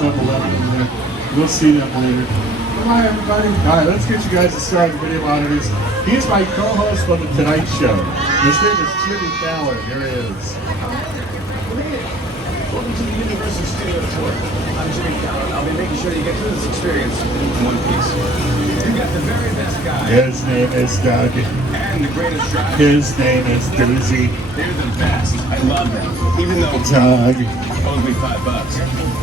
sub 11 in there. We'll see them later. Come on, everybody. All right, let's get you guys to start the video monitors. He's my co-host on The Tonight Show. His name is Jimmy Fallon. Here he is. Welcome to the Universal Studio Tour. I'm Jimmy Fallon. I'll be making sure you get through this experience in one piece. You've got the very best guy. His name is Doug. And the greatest driver. His name is Doozy. They're the best. I love them. Even though Doug owes me $5.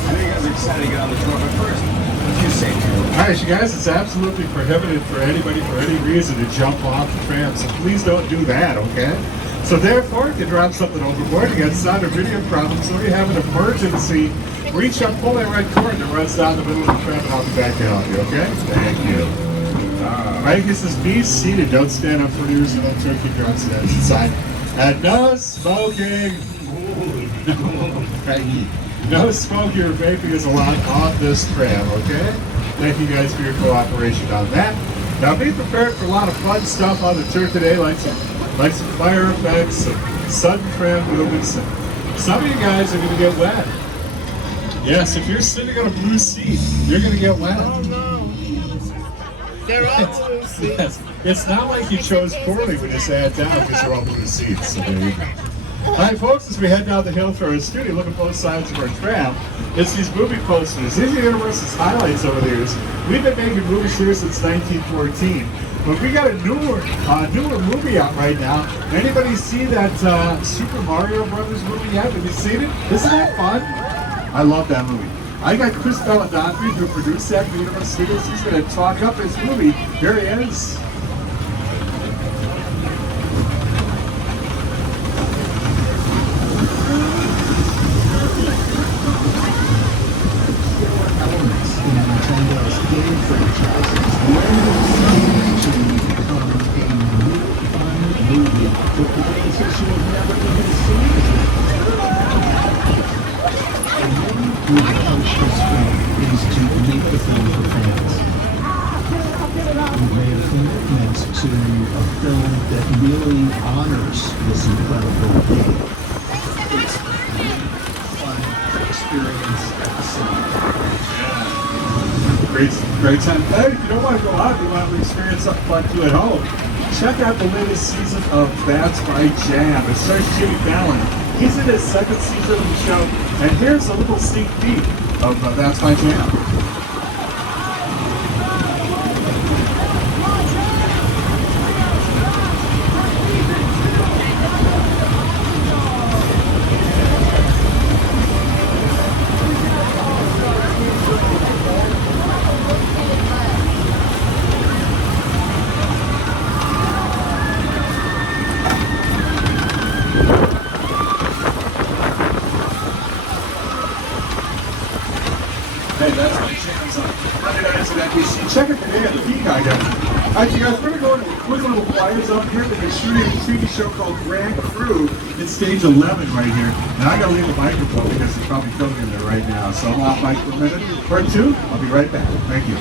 I know you guys are excited to get on the tour, but first, a few safety rules. All right, you guys, it's absolutely prohibited for anybody for any reason to jump off the tram, so please don't do that, okay? So therefore, if you drop something overboard, you got sound or video problems, or you have an emergency, reach up, pull that red cord that runs down the middle of the tram and I'll be back to help you, okay? Thank you. Right, this is be seated. Don't stand up for news and don't keep your own steps inside. And no smoking. No smoking or vaping is allowed on this tram, okay? Thank you guys for your cooperation on that. Now be prepared for a lot of fun stuff on the tour today, like some fire effects, some sudden tram movements. Some of you guys are going to get wet. Yes, if you're sitting on a blue seat, you're going to get wet. Oh no! They're all blue seats. Yes. It's not like you chose poorly when you sat down because you're all blue seats. So there you go. All right, folks, as we head down the hill for our studio, look at both sides of our tram. It's these movie posters. These are Universal's highlights over the years. We've been making movies here since 1914. But we got a newer movie out right now. Anybody see that Super Mario Brothers movie yet? Have you seen it? Isn't that fun? I love that movie. I got Chris Belladonna, who produced that for Universal Studios. He's going to talk up his movie. Here he is. Great time. Hey, if you don't want to go out, you want to experience something fun too at home, check out the latest season of That's My Jam. It stars Jimmy Fallon. He's in his second season of the show, and here's a little sneak peek of That's My Jam. Hey, that's my chance on Monday nights at NBC. Check it today at the Peacock. Alright, you guys, we're going to go into a quick little quiet zone here. They're shooting a TV show called Grand Crew. It's stage 11 right here. And I got to leave the microphone because it's probably filming in there right now. So I'm off mic for a minute or two. I'll be right back. Thank you.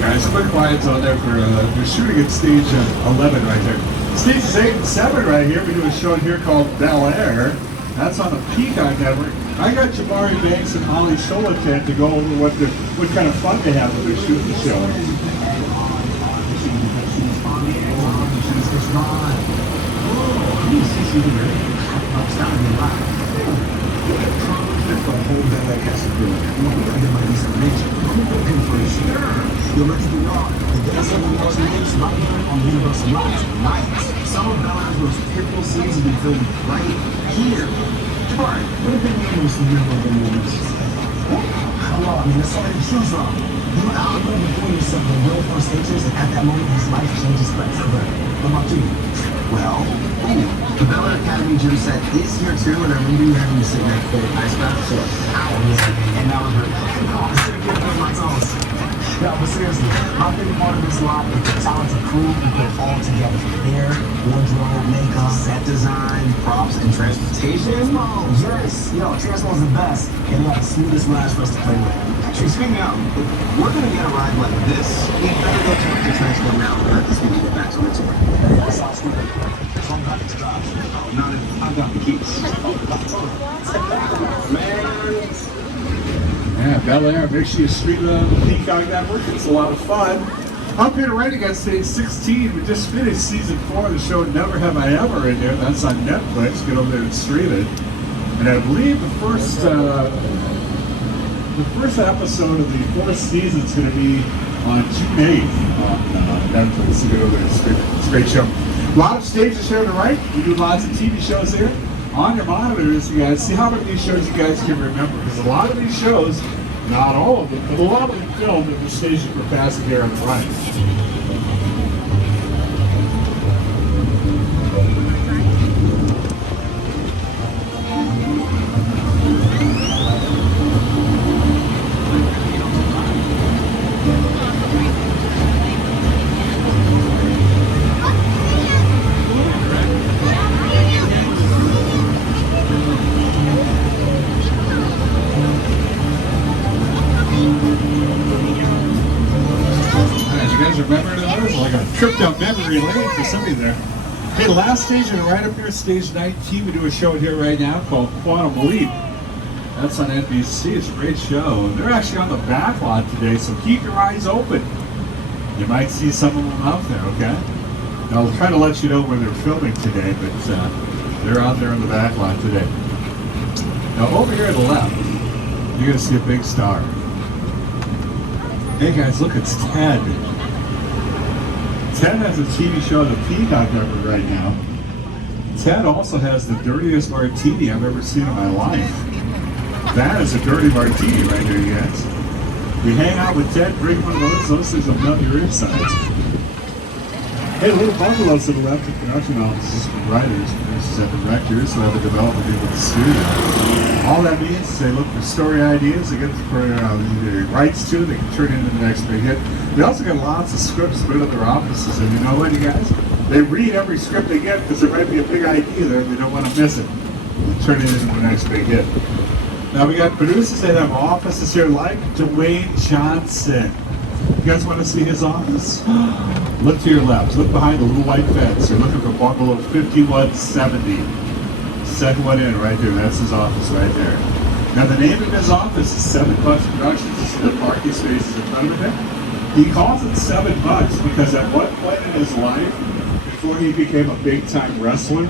Guys, quick quiet zone there for we're shooting at stage 11 right there. Stages 8 and 7 right here. We do a show here called Bel Air. That's on the Peacock Network. I got Jabari Banks and Holly Sholatan to go over what kind of fun they have when they're shooting the show. You're ready to rock. The Days of Wars names right here on Universal Lights Nights. Some of Bel Air's most pivotal scenes have been filmed right here. Jabari, what have been your most memorable moments? Hello, I mean, that's all you choose from. You were out there before yourself the real first stages, and at that moment, his life changes forever. What about you? Well, the Bel Air Academy gym set is here too, and I remember you having to sit next to the ice bath for hours. And that was really cool. I should have given up my toes. No, but seriously, my favorite part of this lot is the talented crew who put it all together. Hair, wardrobe, makeup, set design, props, and transportation. Yes, Transmo's the best, and they have the smoothest rides for us to play with. Actually, speaking of, if we're gonna get a ride like this, we better go check the Transmo now and let this one get back to the tour. That sounds good. So I'm happy to drive. Not if I've got the keys. Man. Yeah, Bel Air, make sure you stream the Peacock Network. It's a lot of fun. I'm Peter Wright on stage 16. We just finished season 4 of the show Never Have I Ever in there. That's on Netflix. Get over there and stream it. And I believe the first episode of the 4th season is going to be on June 8th on Netflix. So get over there and stream it. It's a great show. A lot of stages here on the right. We do lots of TV shows here. On your monitors, you guys see how many of these shows you guys can remember. Because a lot of these shows, not all of them, but a lot of them filmed at the station we're passing here on the right. Remember those? Like a trip down memory lane for somebody there. Hey, the last stage and right up here, stage 19, we do a show here right now called Quantum Leap. That's on NBC. It's a great show. And they're actually on the Backlot today, so keep your eyes open. You might see some of them out there, okay? And I'll try to let you know where they're filming today, but they're out there on the Backlot today. Now, over here to the left, you're going to see a big star. Hey guys, look, it's Ted. Ted has a TV show on the Peacock Network right now. Ted also has the dirtiest martini I've ever seen in my life. That is a dirty martini right here, you guys. We hang out with Ted, drink one of those things will melt your insides. Hey, Little Bungalows to the left of production offices for writers, producers, and directors who have a development deal with the studio. All that means is they look for story ideas, they get the rights to, they can turn it into the next big hit. They also get lots of scripts put in their offices, and you know what, you guys? They read every script they get because there might be a big idea there and they don't want to miss it. They turn it into the next big hit. Now we got producers that have offices here like Dwayne Johnson. You guys want to see his office? Look to your left. Look behind the little white fence. You're looking for bungalow 5170. Second one in right there. That's his office right there. Now the name of his office is 7 Bucks Productions. This is the parking spaces in front of him. He calls it 7 Bucks because at one point in his life, before he became a big-time wrestler,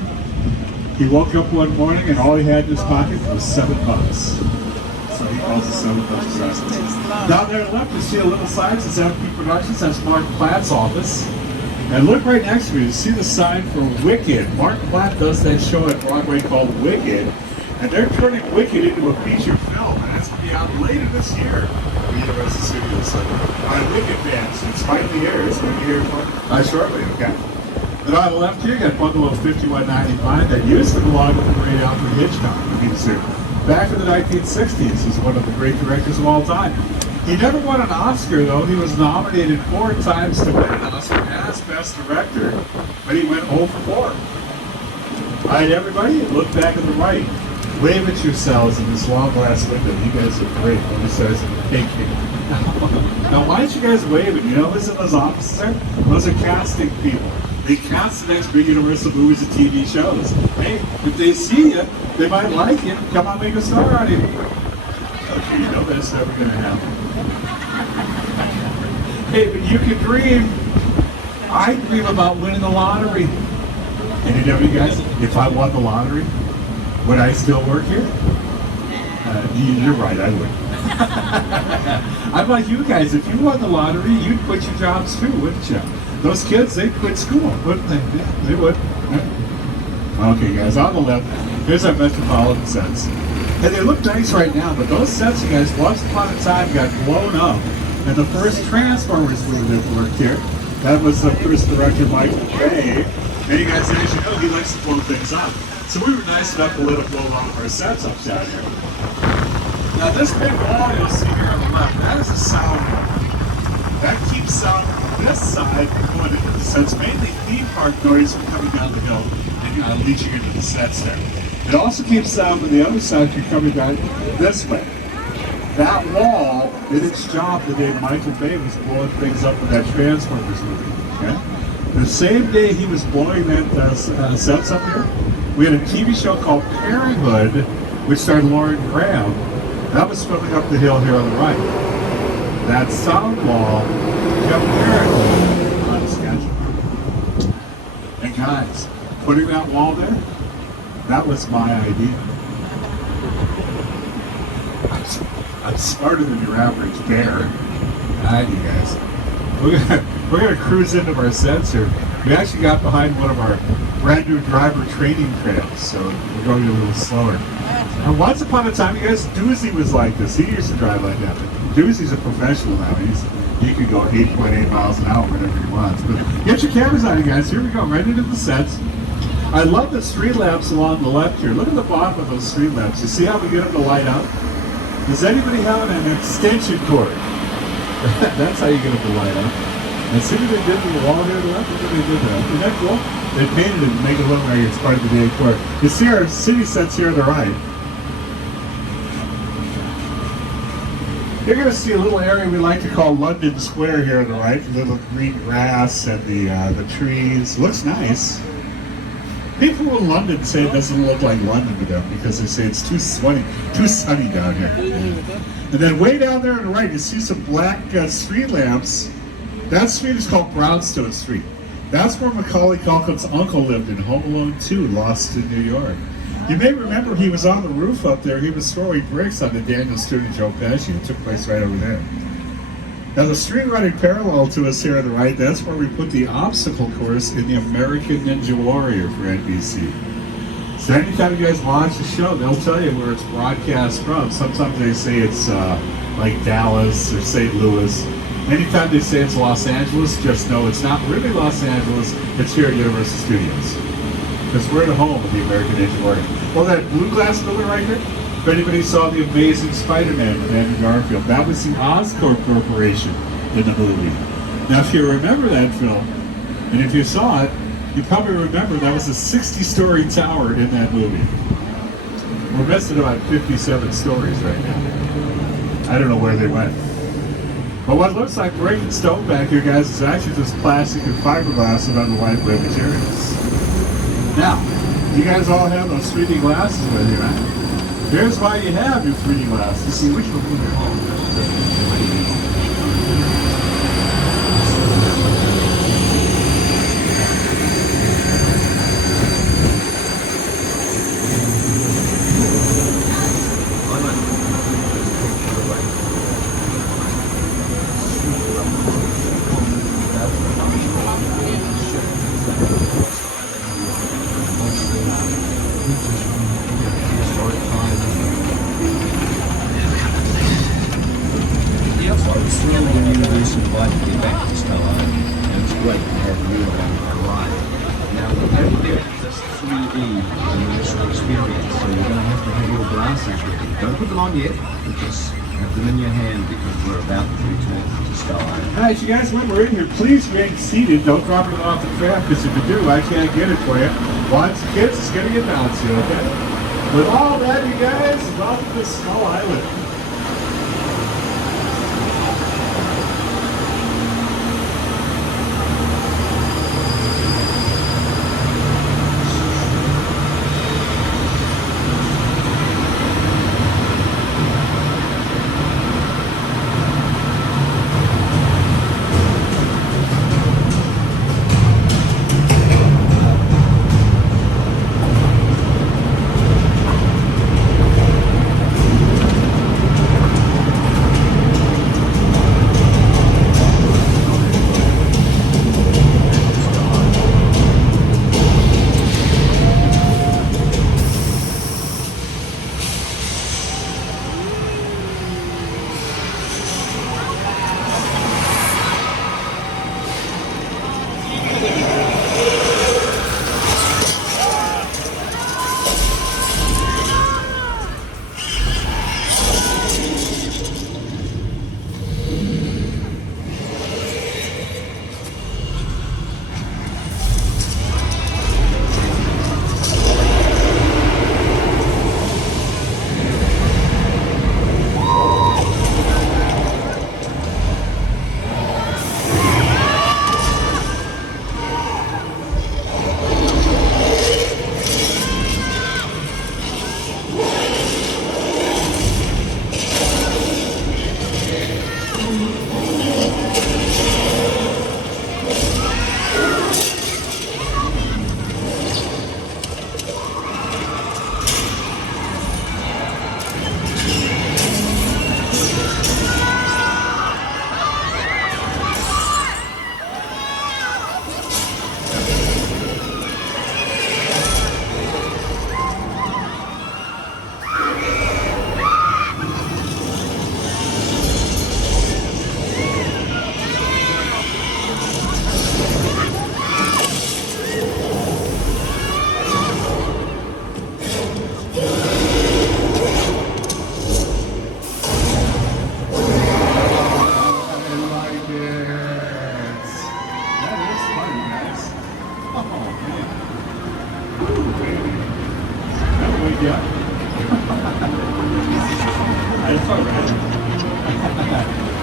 he woke up one morning and all he had in his pocket was 7 bucks. So he calls it 7 Bucks Productions. Down there left, you see a little sign that says MP Productions. That's Mark Platt's office. And look right next to me, you see the sign for Wicked. Mark Platt does that show at Broadway called Wicked. And they're turning Wicked into a feature film. And that's going to be out later this year. The Universal Studios. So, Wicked fans, it's finally here. It's going to be here shortly, okay? And on the left here, you got bungalow 5195 that used to belong to the great Alfred Hitchcock. I mean, so back in the 1960s, he's one of the great directors of all time. He never won an Oscar, though. He was nominated 4 times to win an Oscar as Best Director, but he went 0 for 4. All right, everybody, look back at the right. Wave at yourselves in this long glass window. You guys are great. One of says, thank you. Now, why aren't you guys waving? You know who's in those offices there? Those are casting people. They cast the next big Universal movies and TV shows. Hey, if they see you, they might like you. Come on, make a star out of you. Okay, you know that's never going to happen. Hey, but you can dream. I dream about winning the lottery. And you know, you guys, if I won the lottery, would I still work here? You're right, I would. I'm like you guys. If you won the lottery, you'd quit your jobs too, wouldn't you? Those kids, they'd quit school, wouldn't they? Yeah, they would. Yeah. Okay, guys, on the left, here's our Metropolitan sets. And they look nice right now, but those sets, you guys, once upon a time got blown up. And the first Transformers movie that worked here, that was the first director, Michael Bay. And you guys, as you know, he likes to blow things up. So we were nice enough to let him blow one of our sets up down here. Now this big wall you'll see here on the left, that is a sound wall. That keeps sound from this side from going into the sets, mainly theme park noise from coming down the hill and leaching into the sets there. It also keeps sound from the other side if you're coming down this way. That wall did its job the day Michael Bay was blowing things up with that Transformers movie. Okay? The same day he was blowing that sets up here, we had a TV show called Parenthood, which starred Lauren Graham. That was filming up the hill here on the right. That sound wall kept Parenthood on schedule. And guys, putting that wall there, that was my idea. I'm smarter than your average bear. Alright, you guys. We're gonna cruise into our sets here. We actually got behind one of our brand new driver training trails, so we're going a little slower. And once upon a time, you guys, Doozy was like this. He used to drive like that. But Doozy's a professional now. He can go 8.8 miles an hour whenever he wants. But get your cameras on, you guys. Here we go, right into the sets. I love the street lamps along the left here. Look at the bottom of those street lamps. You see how we get them to light up? Does anybody have an extension cord? That's how you get them to light up. And see what they did to the wall here to the left? Look what they did there. Isn't that cool? They painted it to make it look like it's part of the decor. You see our city sets here on the right. You're going to see a little area we like to call London Square here on the right. The little green grass and the trees. Looks nice. People in London say it doesn't look like London to them because they say it's too sunny down here. And then way down there on the right, you see some black street lamps. That street is called Brownstone Street. That's where Macaulay Culkin's uncle lived in Home Alone 2, Lost in New York. You may remember he was on the roof up there. He was throwing bricks on the Daniel Stern and Joe Pesci. It took place right over there. Now the street running parallel to us here on the right, that's where we put the obstacle course in the American Ninja Warrior for NBC. So anytime you guys watch the show, they'll tell you where it's broadcast from. Sometimes they say it's like Dallas or St. Louis. Anytime they say it's Los Angeles, just know it's not really Los Angeles, it's here at Universal Studios. Because we're at home with the American Ninja Warrior. Well, that blue glass building right here, if anybody saw The Amazing Spider-Man with Andrew Garfield, that was the Oscorp Corporation in the movie. Now, if you remember that film, and if you saw it, you probably remember that was a 60-story tower in that movie. We're missing about 57 stories right now. I don't know where they went. But what looks like breaking stone back here, guys, is actually just plastic and fiberglass and other lightweight materials. Now, you guys all have those 3D glasses with you, right? Here's why you have your 3D glasses. See which one we're called. Alright, you guys, when we're in here, please remain seated. Don't drop it off the track, because if you do, I can't get it for you. Lots of kids, it's going to get bouncy, okay? With all that, you guys, welcome to Skull Island. Yeah. I know, right?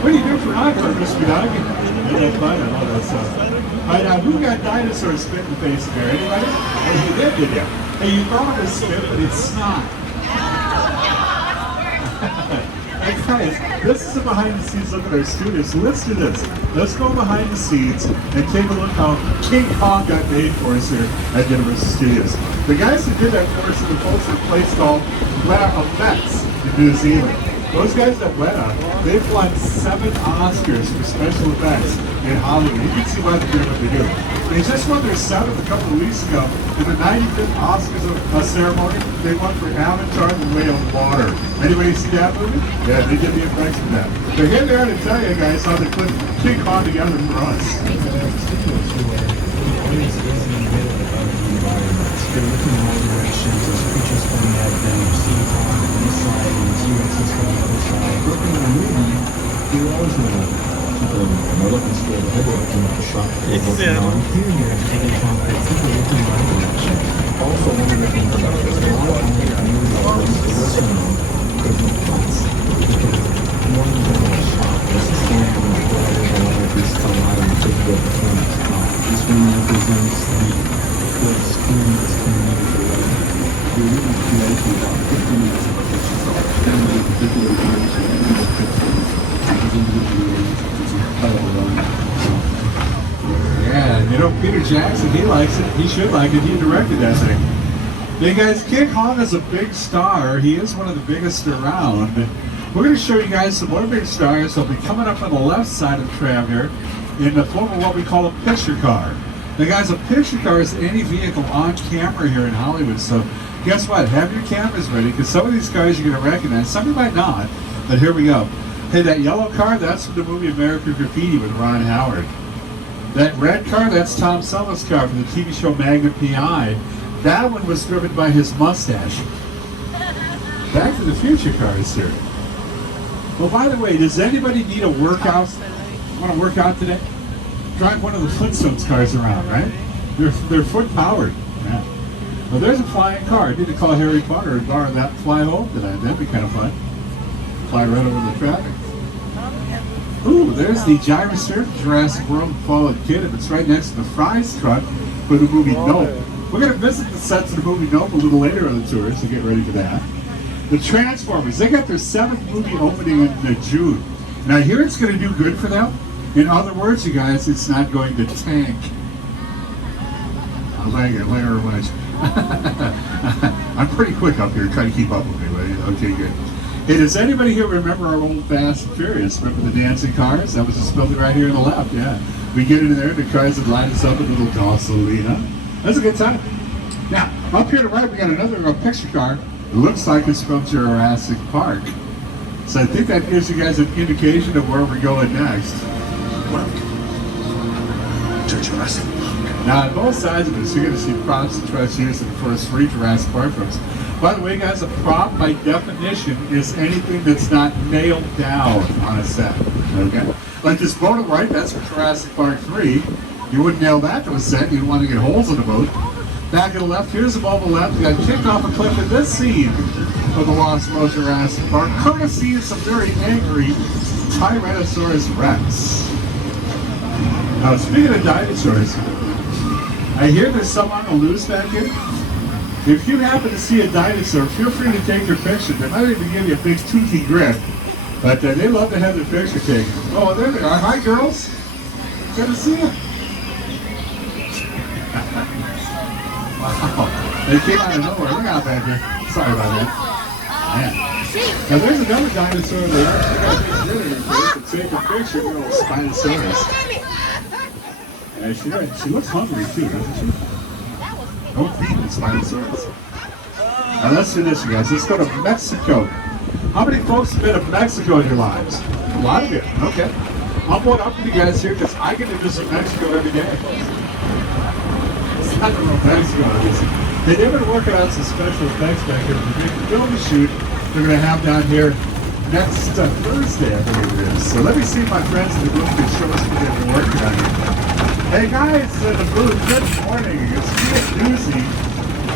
What do you do for honor, Mr. Doug? And that's fine, I love that stuff. All right, now, who got dinosaurs spit in the face of here? Anybody? Oh, you did you? Hey, you thought it was spit, but it's not. Hey guys, this is a behind the scenes look at our studio, so let's do this. Let's go behind the scenes and take a look how King Kong got made for us here at Universal Studios. The guys who did that for us in the folks at a place called Mets in New Zealand. Those guys at Weta, they've won 7 Oscars for special effects in Hollywood. You can see why they're doing what they do. They just won their 7th a couple of weeks ago in the 95th Oscars ceremony. They won for Avatar: The Way of Water. Anybody see that movie? Yeah, they did the effects for that. They're here there to tell you guys how they put King Kong together for us. They're looking in all directions. There's creatures coming at them. There's King Kong on this side and T-Rexes coming on this side. Looking in a movie, you're always going to keep a looking straight ahead or looking at the shot. Here you're taking contact, people looking in my direction. Also, one of the things about this one, I'm going to use this one. There's no plots. One shot. There's a stand on the floor. There's a lot of this a lot of physical performance. This one represents the screen is coming in for you really create about 50 minutes of a picture. So, and the particular information and the pictures is individually Yeah, you know, Peter Jackson, he likes it. He should like it. He directed that thing. Hey guys, King Kong is a big star. He is one of the biggest around. We're going to show you guys some more big stars. They'll be coming up on the left side of the tram here in the form of what we call a picture car. Now guys, a picture car is any vehicle on camera here in Hollywood, so guess what? Have your cameras ready, because some of these cars you're going to recognize, some you might not, but here we go. Hey, that yellow car, that's from the movie American Graffiti with Ron Howard. That red car, that's Tom Selleck's car from the TV show Magnum P.I. That one was driven by his mustache. Back to the Future cars here. Well, by the way, does anybody need a workout? Want to work out today? Drive one of the Flintstones cars around, right? They're foot powered. Yeah. Well, there's a flying car. I need to call Harry Potter and borrow that and fly home tonight. That'd be kind of fun. Fly right over the traffic. Ooh, there's the Gyrosurf Jurassic World Fallen Kid, and it's right next to the Fry's truck for the movie Nope. We're going to visit the sets of the movie Nope a little later on the tour, so get ready for that. The Transformers, they got their 7th movie opening in June. And I hear it's going to do good for them. In other words, you guys, it's not going to tank. I'll thank you later much. I'm pretty quick up here, trying to keep up with me, right? Okay, good. Hey, does anybody here remember our old Fast and Furious? Remember the dancing cars? That was just building right here on the left, yeah. We get in there, the cars would line us up with a little gasolina. That's a good time. Now, up here to the right, we got another picture car. It looks like it's from Jurassic Park. So I think that gives you guys an indication of where we're going next. Welcome to Jurassic Park. Now, on both sides of this, you're going to see props and trucks used in the first 3 Jurassic Park films. By the way, guys, a prop, by definition, is anything that's not nailed down on a set. Okay? Like this boat on the right, that's for Jurassic Park 3. You wouldn't nail that to a set. You'd want to get holes in the boat. Back on the left, here's the boat on the left. We got kicked off a cliff in this scene of the Lost World Jurassic Park, courtesy of some very angry Tyrannosaurus Rex. Now, speaking of dinosaurs, I hear there's some on the loose back here. If you happen to see a dinosaur, feel free to take their picture. They might even give you a big toothy grin, but they love to have their picture taken. Oh, there they are. Hi, girls. Good to see you. Wow. They came out of nowhere. Look out back here. Sorry about that. Man. Now, there's another dinosaur that actually got big dinner to take a picture. Little Spinosaurus. Yeah, she looks hungry too, doesn't she? Don't feed the Spinosaurus. Now let's do this, you guys. Let's go to Mexico. How many folks have been to Mexico in your lives? A lot of you. Okay. I'm going up with you guys here because I get to visit Mexico every day. It's not the real Mexico, obviously. They've been working on some special effects back here for the big film shoot they're going to have down here next Thursday, I believe it is. So let me see if my friends in the booth can show us what they've been working on here. Hey guys in the booth, good morning. It's me and Doozy.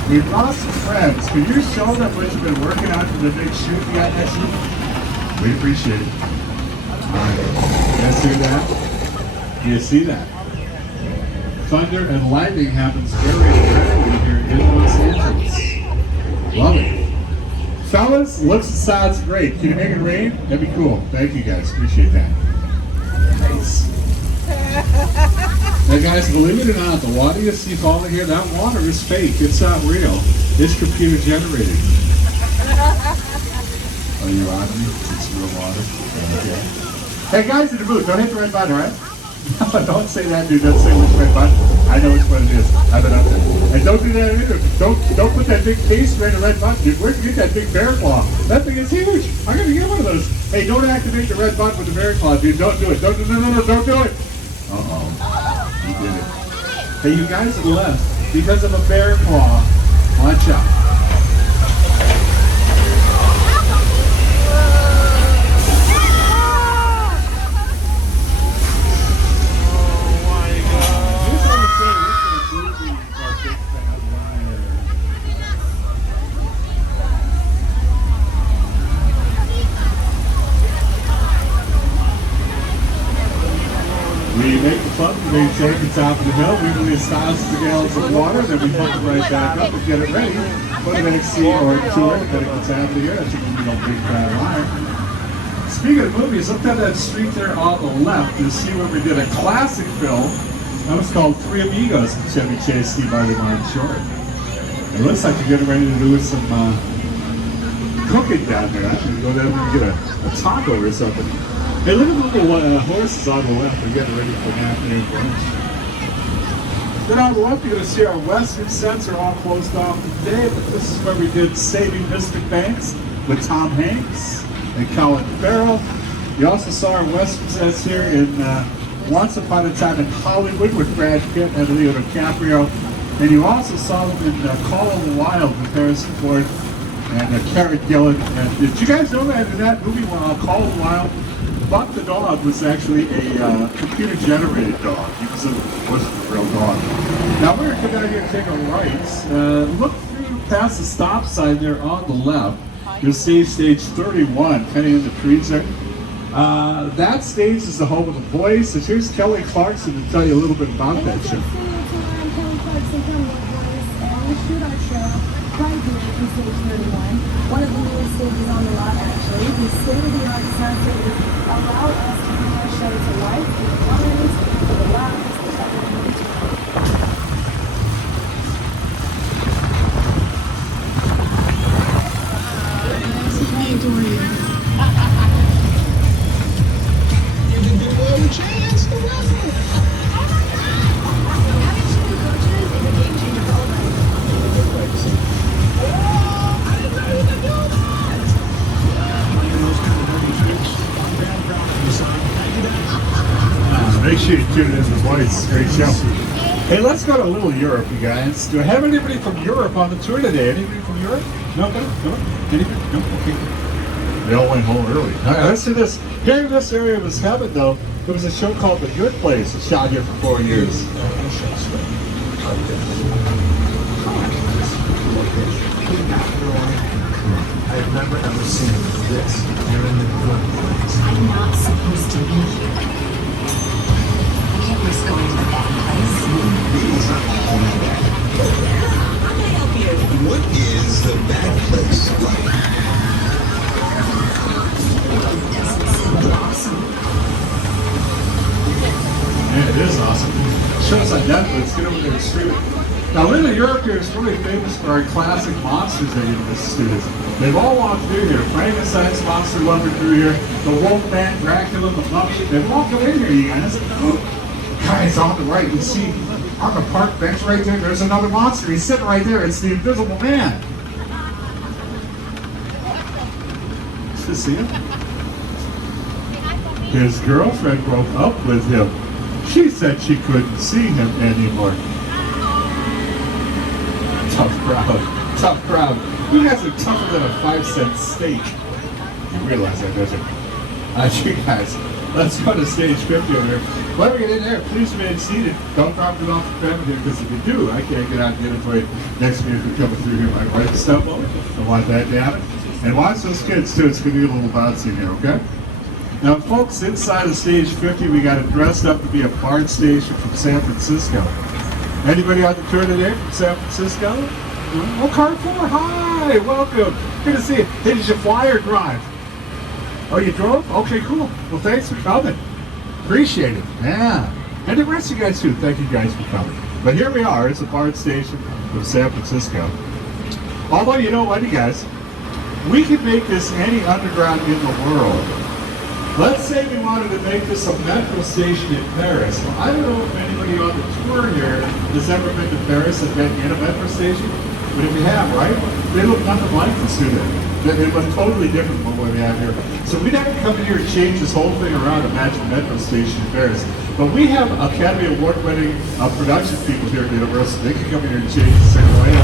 We've lost some friends. Can you show them what you've been working on for the big shoot you got next week? We appreciate it. All right. You guys hear that? You see that? Thunder and lightning happens very rarely here in Los Angeles. Love it. Fellas, looks and sounds great. Can you make it rain? That'd be cool. Thank you guys. Appreciate that. Nice. Hey guys, believe it or not, the water you see falling here, that water is fake. It's not real. It's computer generated. Oh, you on me? It's real water. Okay. Hey guys in the booth, don't hit the red button, all right? Don't say that, dude. Don't say which red button. I know which one it is. I've been up there. And don't do that either. Don't put that big case right in the red button, dude. Where'd you get that big bear claw? That thing is huge. I'm gonna get one of those. Hey, don't activate the red button with the bear claw, dude. Don't do it. Don't do it. Don't do it. Uh-oh. He did it. Hey, you guys left because of a bear claw. Watch out. We make the pump, we take the top of the hill, we release thousands of gallons of water, then we pump it right back up and get it ready for the next scene or tour, depending on the time of the year. That's a movie called Big Fat Liar. Speaking of movies, look at that street there on the left. You'll see where we did a classic film. That was called Three Amigos with Chevy Chase, Steve Martin, and Martin Short. It looks like you're getting ready to do some cooking down there. I'm going to go down there and get a taco or something. Hey, look at the little horses on the left. We're getting ready for an afternoon brunch. Then on the left, you're going to see our western sets are all closed off today, but this is where we did Saving Mystic Banks with Tom Hanks and Colin Farrell. You also saw our western sets here in Once Upon a Time in Hollywood with Brad Pitt and Leo DiCaprio. And you also saw them in Call of the Wild with Harrison Ford and Karen Gillan. And did you guys know that in that movie, Call of the Wild, Buck the dog was actually a computer-generated dog. He wasn't a real dog. Now we're going to come down here and take a right. Look through past the stop sign there on the left. You'll see stage 31, kind of in the trees there. That stage is the home of The Voice. And here's Kelly Clarkson to tell you a little bit about that show. I'm Kelly Clarkson from The Voice, and we shoot our show right here in stage 31. One of the newest stages on the lot, actually. These state-of-the-art soundstages allow us to bring our show to life with the colors, the laughs, the technology. We adore you. You can do all the chance to wrestle. Having two coaches is a game changer for all of us. I didn't know you could do that. Make sure you tune in to The Voice. Great show. Hey, let's go to a little Europe, you guys. Do I have anybody from Europe on the tour today? Anybody from Europe? Nobody? No? Anybody? No? Okay. They all went home early. All right, let's do this. Here in this area was heaven, though. There was a show called The Good Place. It shot here for 4 years. I've never ever seen this. You're in the good place. I'm not supposed to be here. I can't risk going to the bad place. It's not all bad. How can I help you? What is the bad place like? Doesn't sound awesome. Man, it is awesome. Show's on Netflix. Get over there and stream it. Now, Little Europe here is really famous for our classic monsters they give to students. They've all walked through here. Frankenstein's monster wandered through here. The Wolfman, Dracula, the Mummy. They've all come in here, you guys. Guys, on the right, you see on the park bench right there, there's another monster. He's sitting right there. It's the Invisible Man. Did you see him? His girlfriend broke up with him. She said she couldn't see him anymore. Tough crowd. Tough crowd. You guys are tougher than a 5-cent steak. You realize that, don't you? You guys. Let's go to stage 50 over there. When we get in there, please remain seated. Don't drop it off the ground here, because if you do, I can't get out and get it for you. Next minute, we're coming through here. My right step over. I want that to happen. And watch those kids, too. It's going to be a little bouncy in here, okay? Now, folks, inside of stage 50, we got it dressed up to be a BART station from San Francisco. Anybody on the tour today from San Francisco? Oh, car 4, hi, welcome. Good to see you. Hey, did you fly or drive? Oh, you drove? Okay, cool. Well, thanks for coming. Appreciate it. Yeah. And the rest of you guys too. Thank you guys for coming. But here we are. It's a BART station from San Francisco. Although, you know what, you guys? We could make this any underground in the world. Let's say we wanted to make this a metro station in Paris. Well, I don't know if anybody on the tour here has ever been to Paris and been in a metro station. But if you have, right? They look nothing like this, do they? They look totally different from what we have here. So we'd have to come in here and change this whole thing around to match a metro station in Paris. But we have Academy Award-winning production people here at the University. They can come in here and change the same way.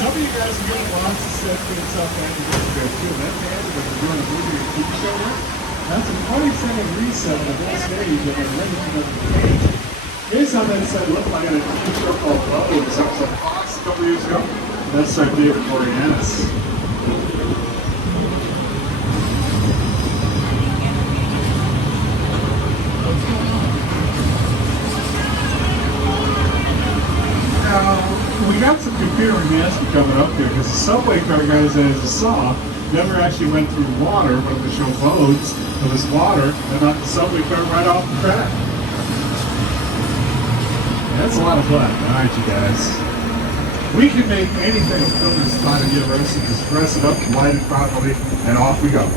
Some of you guys are getting lots of stuff for yourself and you guys there too. That man that we're doing a movie or TV show with, that's a 20-second reset of the whole stage and then everything of the page. Here's how that said, look, I got a TV show called Loads. That was on Fox a couple years ago. That's our David Boreanaz. We got some computer enhancement coming up there because the subway car guys, as you saw, never actually went through water when the show boats. There was water and knocked the subway car right off the track. That's a lot of fun, aren't you guys? We can make anything from this spot at University, just dress it up, light it properly, and off we go.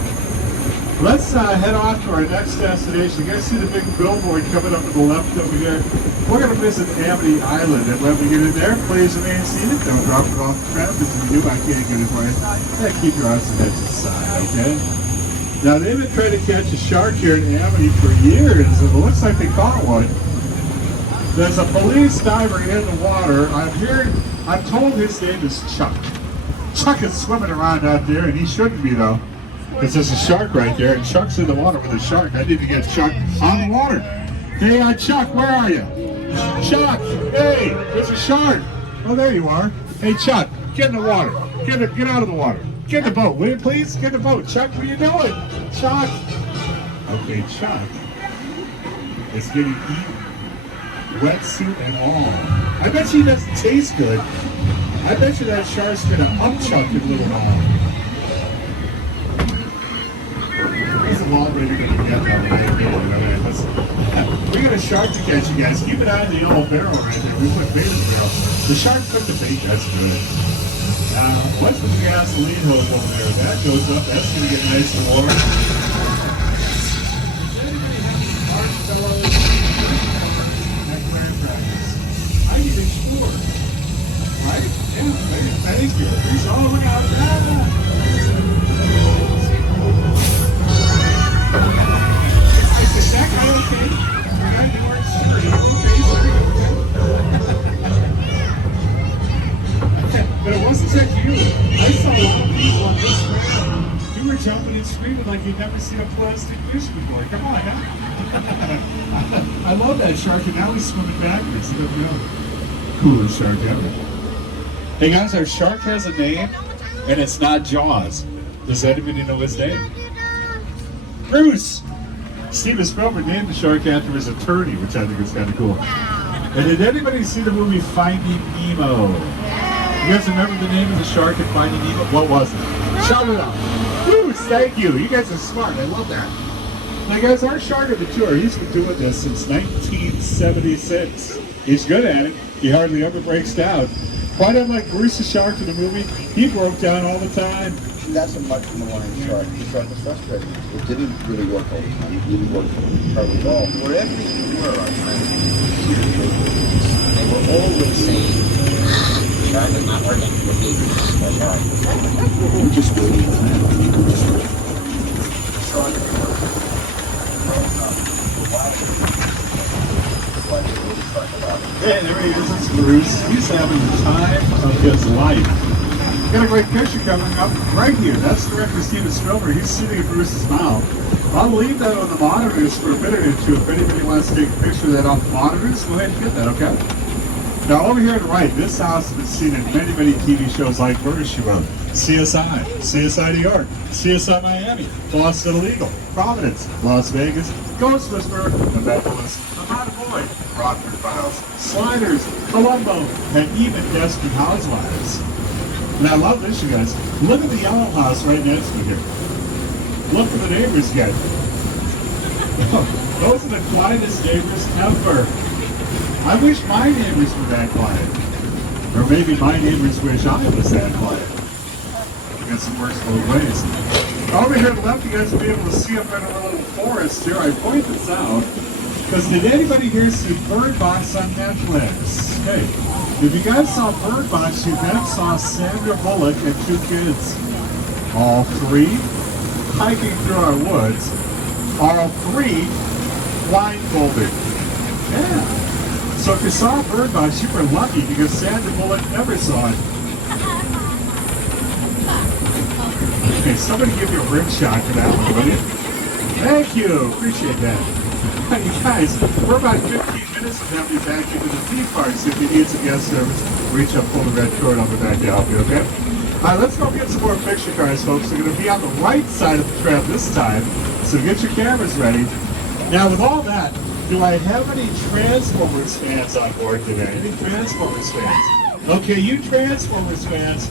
Let's head off to our next destination. You guys see the big billboard coming up to the left over here? We're going to visit Amity Island, and when we get in there, please remain seated. Don't drop it off the ground, because if you do, I can't get it for you. Yeah, keep your eyes and heads inside, okay? Now, they've been trying to catch a shark here in Amity for years, and it looks like they caught one. There's a police diver in the water. I'm told his name is Chuck. Chuck is swimming around out there, and he shouldn't be, though. Because there's a shark right there, and Chuck's in the water with a shark. I need to get Chuck on the water. Hey, Chuck, where are you? Chuck, hey, there's a shark. Oh, there you are. Hey, Chuck, get in the water. Get out of the water. Get in the boat, will you please? Get in the boat. Chuck, what are you doing? Chuck. Okay, Chuck is getting eaten. Wetsuit and all. I bet you he doesn't taste good. I bet you that shark's gonna up-chuck him a little while. He's already gonna get that right. We got a shark to catch, you guys. Keep an eye on the yellow barrel right there. We put bait in the barrel. The shark took the bait, that's good. What's with the gasoline hose over there? That goes up, that's gonna get nice and warm. I can explore. Right? Yeah, thank you. He's all look out there. Is that guy okay? Is that yours? Norman screaming like he'd never seen a plastic fish before. Come on, huh? I love that shark, and now he's swimming backwards. He doesn't know. Coolest shark ever. Hey guys, our shark has a name, and it's not Jaws. Does anybody know his name? Bruce! Steven Spielberg named the shark after his attorney, which I think is kind of cool. And did anybody see the movie Finding Nemo? You guys remember the name of the shark in Finding Nemo? What was it? Shout it out. Bruce, thank you. You guys are smart. I love that. Now guys, our shark of the tour, he's been doing this since 1976. He's good at it. He hardly ever breaks down. Quite unlike Bruce the shark in the movie, he broke down all the time. That's a much more shark. The shark was frustrated. It didn't really work all the time. It didn't work hardly at all. Wherever you were on planet, they were always saying, shark is not working. Repeat, the shark. We're just waiting for that. We're just waiting. Shark. Hey, there he is. It's Bruce. He's having the time of his life. Got a great picture coming up right here. That's director Steven Spielberg. He's sitting in Bruce's mouth. I'll leave that on the monitors for a minute or two. If anybody wants to take a picture of that off the monitors, go ahead and get that, okay? Now over here to the right, this house has been seen in many, many TV shows like Murder, She Wrote, CSI, CSI New York, CSI Miami, Boston Legal, Providence, Las Vegas, Ghost Whisperer, The Mentalist, The Hot Boy, Rockford Files, Sliders, Columbo, and even Desperate Housewives. And I love this, you guys. Look at the yellow house right next to here. Look at the neighbors get. Those are the quietest neighbors ever. I wish my neighbors were that quiet. Or maybe my neighbors wish I was that quiet. I guess it works both ways. Over here to the left, you guys will be able to see up in a little forest here. I point this out because did anybody here see Bird Box on Netflix? Hey, if you guys saw Bird Box, you then saw Sandra Bullock and two kids. All three hiking through our woods. All three blindfolded. Yeah. So if you saw Bird Box, you were lucky because Sandra Bullock never saw it. Okay, somebody give you a rim shot for that one, will you? Thank you. Appreciate that. You guys, we're about 15 minutes from now. Be back into the theme parks. If you need some guest service, reach up, pull the red cord on the back to help you, okay? All right, let's go get some more picture cards, folks. They're going to be on the right side of the trail this time, so get your cameras ready. Now, with all that, do I have any Transformers fans on board today? Any Transformers fans? Okay, you Transformers fans,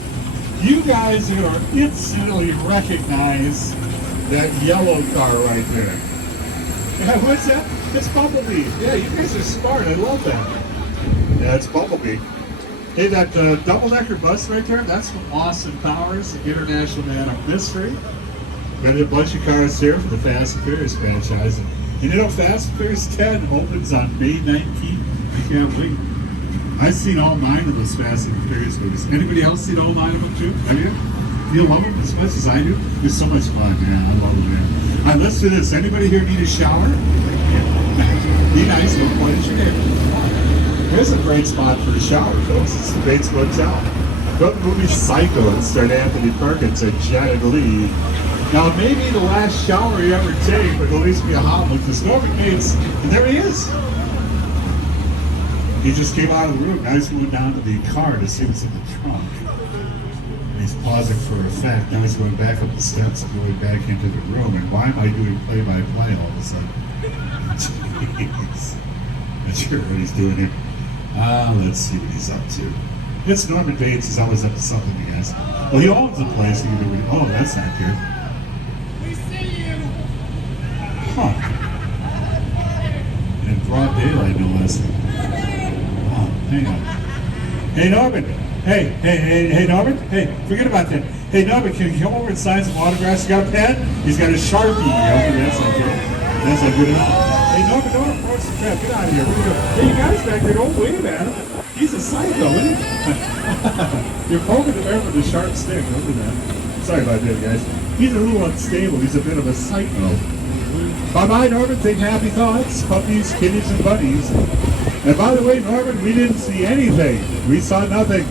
you guys are going to instantly recognize that yellow car right there. Yeah, what's that? It's Bumblebee. Yeah, you guys are smart. I love that. Yeah, it's Bumblebee. Hey, that double-decker bus right there, that's from Austin Powers, the International Man of Mystery. Got a bunch of cars here for the Fast and Furious franchise. And you know, Fast and Furious 10 opens on May 19th. I can't wait. I've seen all 9 of those Fast and Furious movies. Anybody else seen all 9 of them too? Have you? Do you love them as much as I do? It's so much fun, man. I love them, man. All right, let's do this. Anybody here need a shower? Be nice, but point at your neighbor. Here's a great spot for a shower, folks. It's the Bates Motel. Go to the movie Psycho and start Anthony Perkins and Janet Leigh. Now, it may be the last shower you ever take, but at least be a hot one, because Norman Bates, and there he is. He just came out of the room. Now he's going down to the car to see what's in the trunk. And he's pausing for effect. Now he's going back up the steps and going back into the room. And why am I doing play-by-play all of a sudden? Jeez. Not sure what he's doing here. Let's see what he's up to. It's Norman Bates. He's always up to something, I guess. Well, he owns the place. He can do it. Oh, that's not good. We see you. Huh. In broad daylight, no less. Oh, hang on. Hey, Norman. Hey, Norman. Hey, forget about that. Hey, Norman, can you come over and sign some autographs? You got a pen? He's got a Sharpie. Okay, that's not good. That's not good enough. Hey, Norman, don't approach the trap. Get out of here. What are you doing? Hey, you guys back there, don't wave at him. He's a psycho, isn't he? You're poking the bear with a sharp stick. Don't do that. Sorry about that, guys. He's a little unstable. He's a bit of a psycho. Bye-bye, Norman. Think happy thoughts. Puppies, kitties, and bunnies. And by the way, Norman, we didn't see anything. We saw nothing.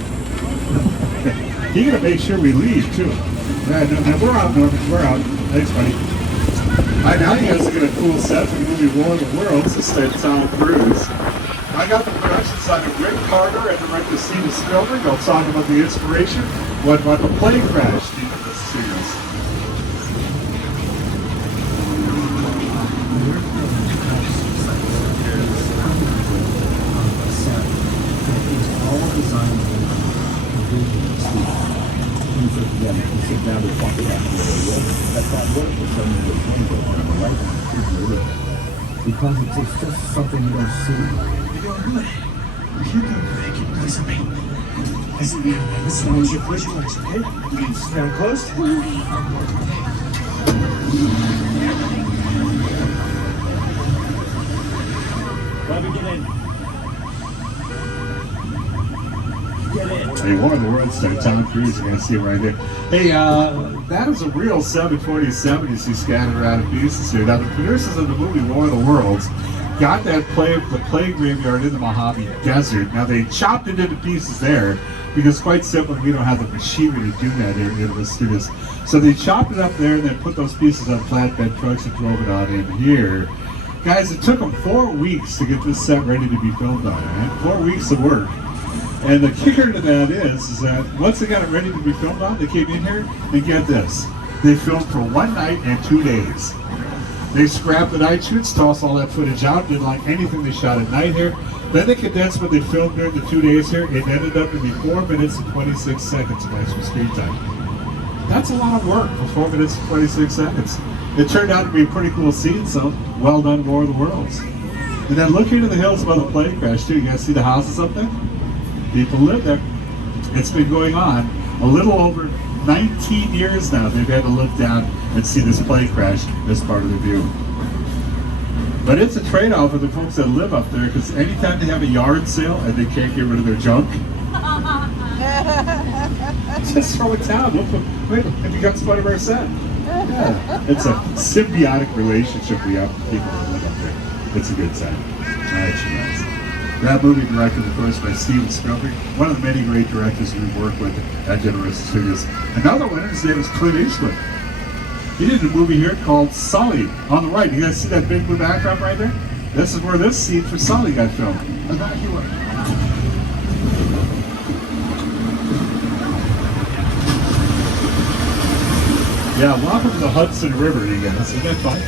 He's going to make sure we leave, too. Yeah, no, we're out, Norman. We're out. Thanks, buddy. All right, now you guys are getting a cool set from the movie War of the Worlds. This is Tom Cruise. I got the production side of Rick Carter and director Steven Spielberg. They'll talk about the inspiration, what about the plane crash in this series. Because it's just something you don't see. You're good. You're good. Thank you. Please help me. This one's your visuals, okay? You stand close. Let me get in. Hey, War of the Worlds star Tom Cruise, you're going to see it right here. Hey, that is a real 747 you see scattered around in pieces here. Now, the producers of the movie War of the Worlds got the play graveyard in the Mojave Desert. Now, they chopped it into pieces there because, quite simply, we don't have the machinery to do that here in the studios. So they chopped it up there and then put those pieces on flatbed trucks and drove it on in here. Guys, it took them 4 weeks to get this set ready to be filmed on, right? 4 weeks of work. And the kicker to that is that once they got it ready to be filmed on, they came in here and get this. They filmed for 1 night and 2 days. They scrapped the night shoots, tossed all that footage out, didn't like anything they shot at night here. Then they condensed what they filmed during the 2 days here. It ended up to be 4 minutes and 26 seconds of extra screen time. That's a lot of work for 4 minutes and 26 seconds. It turned out to be a pretty cool scene, so well done, War of the Worlds. And then look into the hills above the plane crash too. You guys see the houses up there? People live there. It's been going on a little over 19 years now. They've had to look down and see this plane crash as part of the view. But it's a trade-off for the folks that live up there, because anytime they have a yard sale and they can't get rid of their junk, just throw it down. It becomes part of our set. Yeah. It's a symbiotic relationship we have with people that live up there. It's a good set. All right, you guys. That movie directed, of course, by Steven Spielberg, one of the many great directors we've worked with at Universal Studios. Another one, his name is Clint Eastwood. He did a movie here called Sully. On the right, you guys see that big blue backdrop right there? This is where this scene for Sully got filmed. Evacuate. Yeah, welcome to the Hudson River, you guys. Isn't that fun?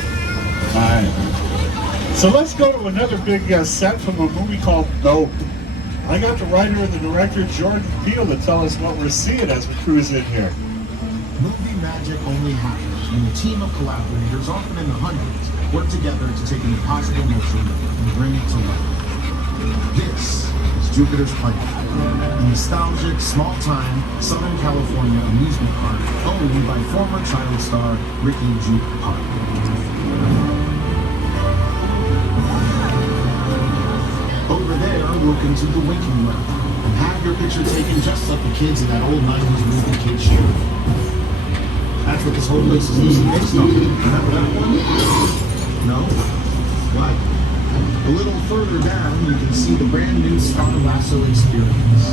All right. So let's go to another big set from a movie called Nope. I got the writer and the director, Jordan Peele, to tell us what we're seeing as we cruise in here. Movie magic only happens when a team of collaborators, often in the hundreds, work together to take an impossible mission and bring it to life. This is Jupiter's Playground, a nostalgic, small-time Southern California amusement park owned by former child star Ricky Juke Park. Over there, look into the winking well and have your picture taken just like the kids in that old 90s movie kid show. That's what this whole place is loosely based on. Remember that one? No? What? A little further down, you can see the brand new Star Lasso experience.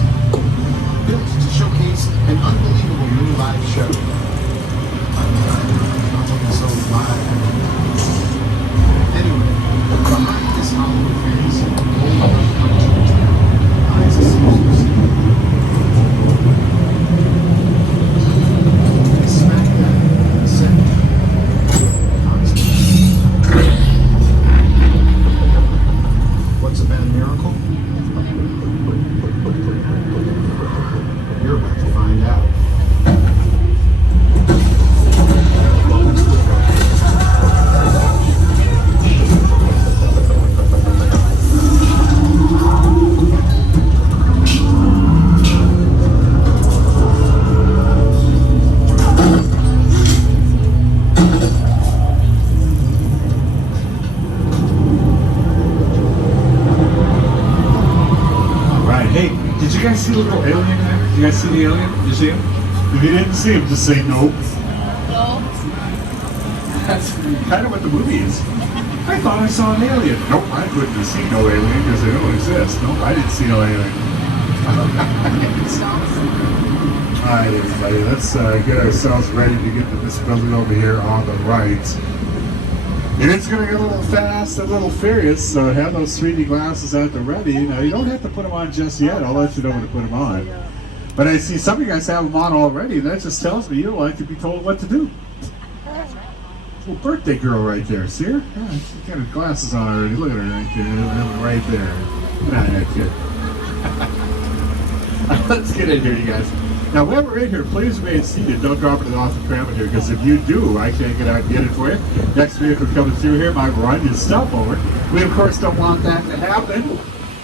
Built to showcase an unbelievable new live show. Nothing so live. Anyway, behind this Hollywood fantasy, lies a Caesar's. Smack that center. What's a bad miracle? You're about to find out. Welcome to the program. Did you guys see the little alien there? Did you guys see the alien? Did you see him? If you didn't see him, just say nope. No. That's kind of what the movie is. I thought I saw an alien. Nope, I couldn't see no alien because they don't exist. Nope, I didn't see no alien. All right, everybody, let's get ourselves ready to get to this building over here on the right. And it's going to get a little fast, a little furious, so have those 3D glasses at the ready. Now, you don't have to put them on just yet. I'll let you know when to put them on. But I see some of you guys have them on already, and that just tells me you don't like to be told what to do. Little birthday girl right there, see her? Yeah, she's got her glasses on already. Look at her right there. Nah, that kid. Let's get in here, you guys. Now, while we're in here, please remain seated. Don't drop it off the tram in here, because if you do, I can't get out and get it for you. Next vehicle coming through here might run your stuff over. We, of course, don't want that to happen.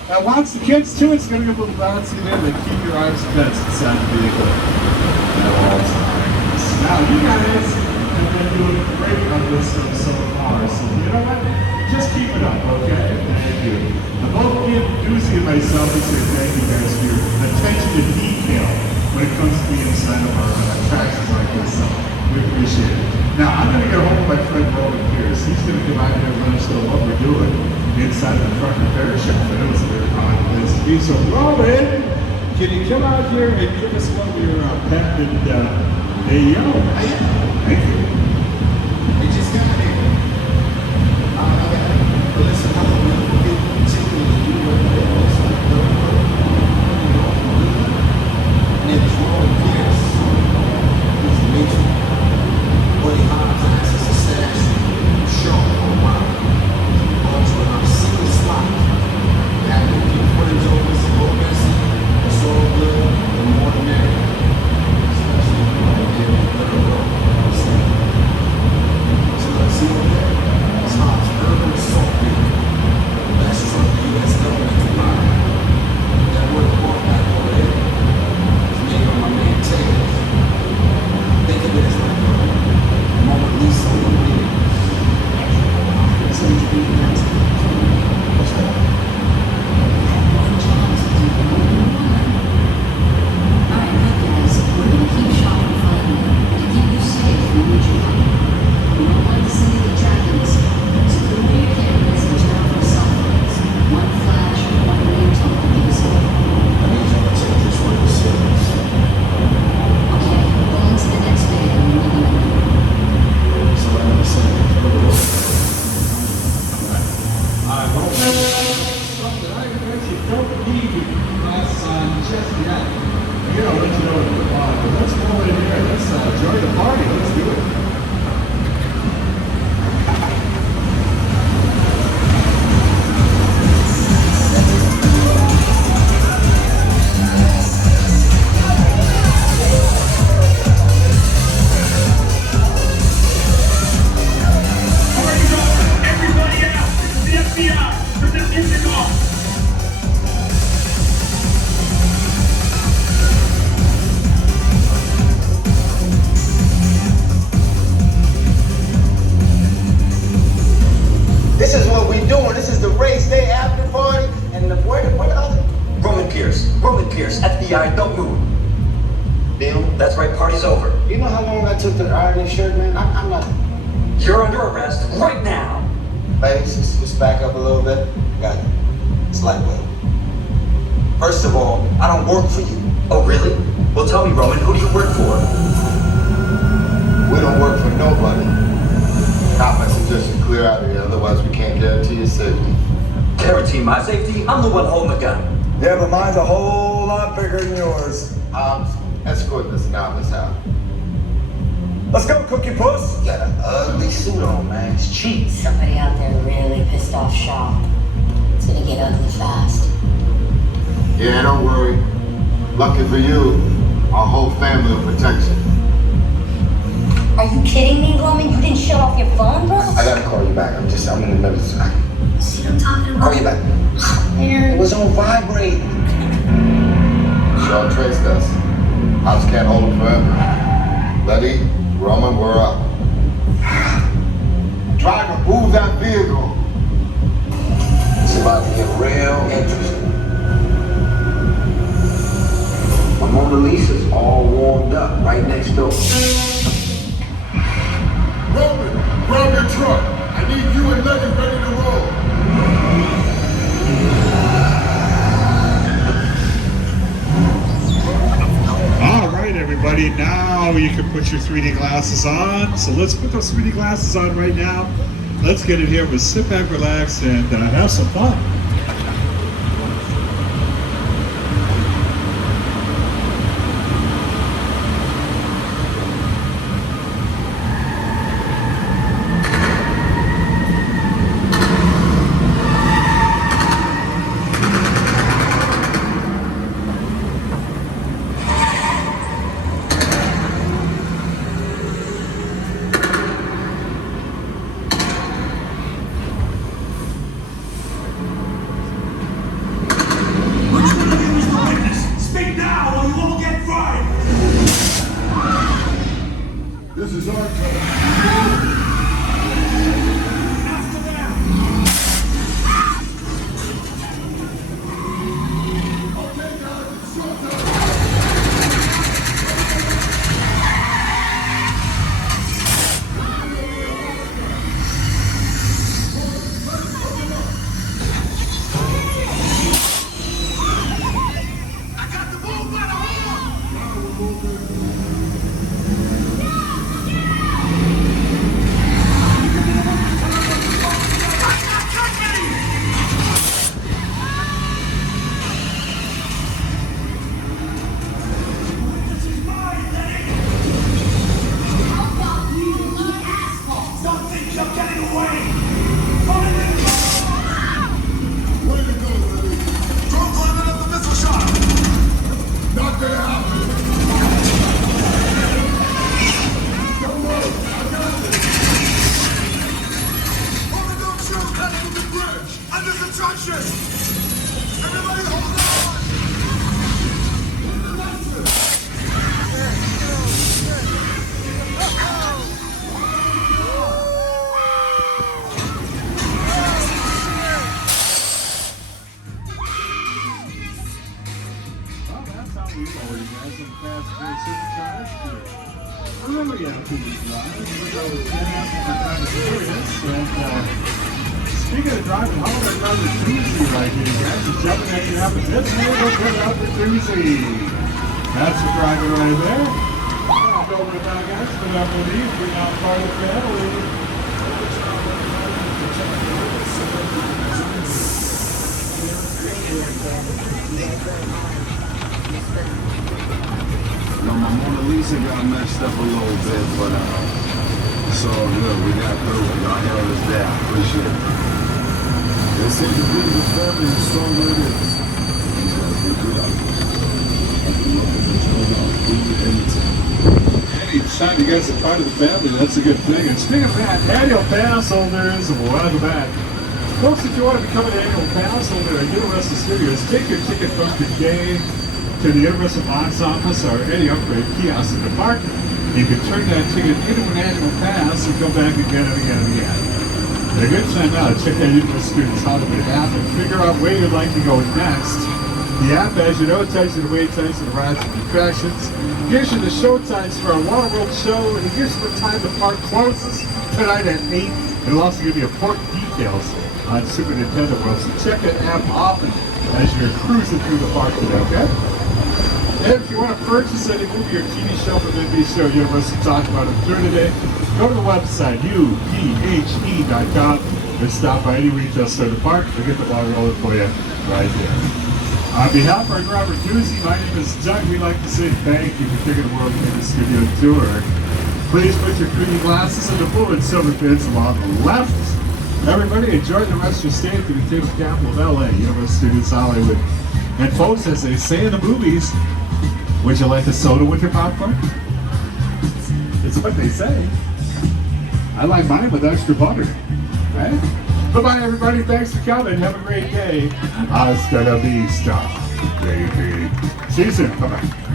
Now, once the kids, too, it's going to get a little bouncy there, but keep your eyes fixed inside the vehicle at all times. Now, you guys have been doing great on this stuff so far, so you know what? Just keep it up, okay? Thank you. Now, both me and Doozy and myself, we say thank you guys for your attention to detail when it comes to the inside of our attractions like this, so we appreciate it. Now, I'm going to get a hold of my friend Roman Pierce. He's going to come out here and let us know what we're doing inside the truck repair shop. I know it's a very odd place to be. So, Roman, can you come out here and give us what we're patented? There you go. Thank you. It just got here. But listen, I don't know particularly you what it is. And it's Roman Pierce. He's the major. What he highlights is a stash show on wow. Also in our single slot. That will keep footage over, it's a little messy, it's all good, the more the merrier. Especially right here in the third row. So let's see what that is. Hobbs Urban Assault Vehicle. Best truck the U.S. government can buy. That would have walked back over there. It's made by my man Taylor. Think of it as like a Mona Lisa on the wheel. So you can be nice. What's that? Alright, look guys, we're gonna keep shopping for you to keep you safe when you job. We don't want to see the trackings, so put away your cameras and turn off your cell phones. One flash or one ringtone will give us all. I need y'all to take this one serious. Okay, go into the next day and we're gonna do. So like I said, Something I actually don't need glasses on just yet. You know, let you know what we're on. But let's go in here. Let's enjoy the party. Let's do it. Everybody out! This is the FBI! Turn that music off! This is what we doing. This is the race day after party. And where the other? Roman Pierce, FBI, don't move. Bill, That's right, party's over. you know how long I took to iron this shirt, man? I'm not. You're under arrest right now. Ladies, just back up a little bit. Got it. It's lightweight. First of all, I don't work for you. Oh, really? Well, tell me, Roman, who do you work for? We don't work for nobody. Cop, I suggest you clear out of here, otherwise we can't guarantee your safety. Guarantee my safety? I'm the one holding the gun. Yeah, but mine's a whole lot bigger than yours. Escort this novice out. Let's go, Cookie Puss. You got an ugly suit on, man. It's cheap. Somebody out there really pissed off Shaw. It's gonna get ugly fast. Yeah, don't worry. Lucky for you, our whole family will protect you. Are you kidding me, Roman? You didn't shut off your phone, bro? I gotta call you back. I'm in the middle of See what I'm talking about? Call you back. It was on vibrate. Y'all traced us. House can't hold them forever. Letty, Roman, we're up. Driver, move that vehicle. It's about to get real interesting. My Mona Lisa's all warmed up right next door. Roman, grab your truck. I need you and Letty ready to roll. All right, everybody. everybody, now you can put your 3D glasses on. So let's put those 3D glasses on right now. Let's get in here with sit back, relax, and have some fun. This is our time. Remember, yeah, speaking of driving, how about another doozy right here, guys? Just jumping at you happens. Let's put out the doozy. That's the driver right there. I'll go over to that, guys. Put up with these. Bring out part of the family. No, my Mona Lisa got messed up a little bit, but it's all good. We got through it. Y'all held us down. Appreciate it. They say the bigger the family, the stronger it is. Anytime you guys are part of the family, that's a good thing. And speaking of that, annual pass holders, welcome back. Folks, if you want to become an annual pass holder at Universal Studios, take your ticket from today to the Universal box office or any upgrade kiosk in the park. You can turn that ticket into an annual pass and go back again and again and again. And a good time now to check out Universal Studios Hollywood app and figure out where you'd like to go next. The app, as you know, tells you the wait times and the rides and attractions, gives you the show times for our Waterworld show, and it gives you the time the park closes tonight at 8. It'll also give you important details on Super Nintendo World. So check that app often as you're cruising through the park today, okay? And if you want to purchase any movie or TV show from the show Universal talked about it through today, go to the website, uphe.com, and stop by any retail store in the park. We'll get the ball rolling for you right here. On behalf of our driver, Doozy, my name is Doug. We'd like to say thank you for taking the world in the studio tour. Please put your 3D glasses in the blue and silver bins along the left. Everybody, enjoy the rest of your stay at the creative capital of LA, Universal Studios Hollywood. And folks, as they say in the movies, would you like a soda with your popcorn? It's what they say. I like mine with extra butter. Right? Bye-bye, everybody. Thanks for coming. Have a great day. Hasta la vista, baby. See you soon. Bye-bye.